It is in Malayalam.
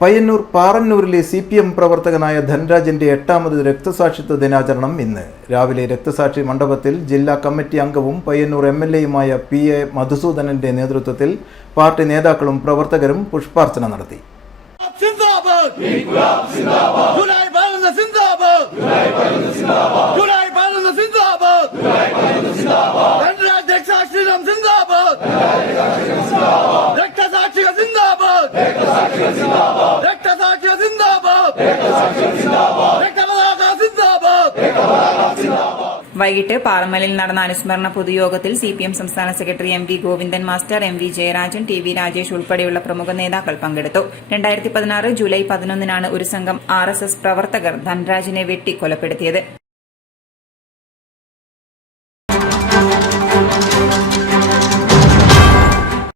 പയ്യന്നൂർ പാറന്നൂരിലെ CPM പ്രവർത്തകനായ ധനരാജിന്റെ 8ാമത് രക്തസാക്ഷിത്വ ദിനാചരണം ഇന്ന് രാവിലെ രക്തസാക്ഷി മണ്ഡപത്തിൽ ജില്ലാ കമ്മിറ്റി അംഗവും പയ്യന്നൂർ MLAയുമായ PA മധുസൂദനന്റെ നേതൃത്വത്തിൽ പാർട്ടി നേതാക്കളും പ്രവർത്തകരും പുഷ്പാർച്ചന നടത്തി. വൈകിട്ട് പാറമലിൽ നടന്ന അനുസ്മരണ പൊതുയോഗത്തിൽ CPM സംസ്ഥാന secretary MV Govindan master, MV Jayarajan, TV Rajesh ഉൾപ്പെടെയുള്ള പ്രമുഖ നേതാക്കൾ പങ്കെടുത്തു. 2016 ജൂലൈ 11 ഒരു സംഘം RSS പ്രവർത്തകർ ധനരാജിനെ വെട്ടി കൊലപ്പെടുത്തിയത്.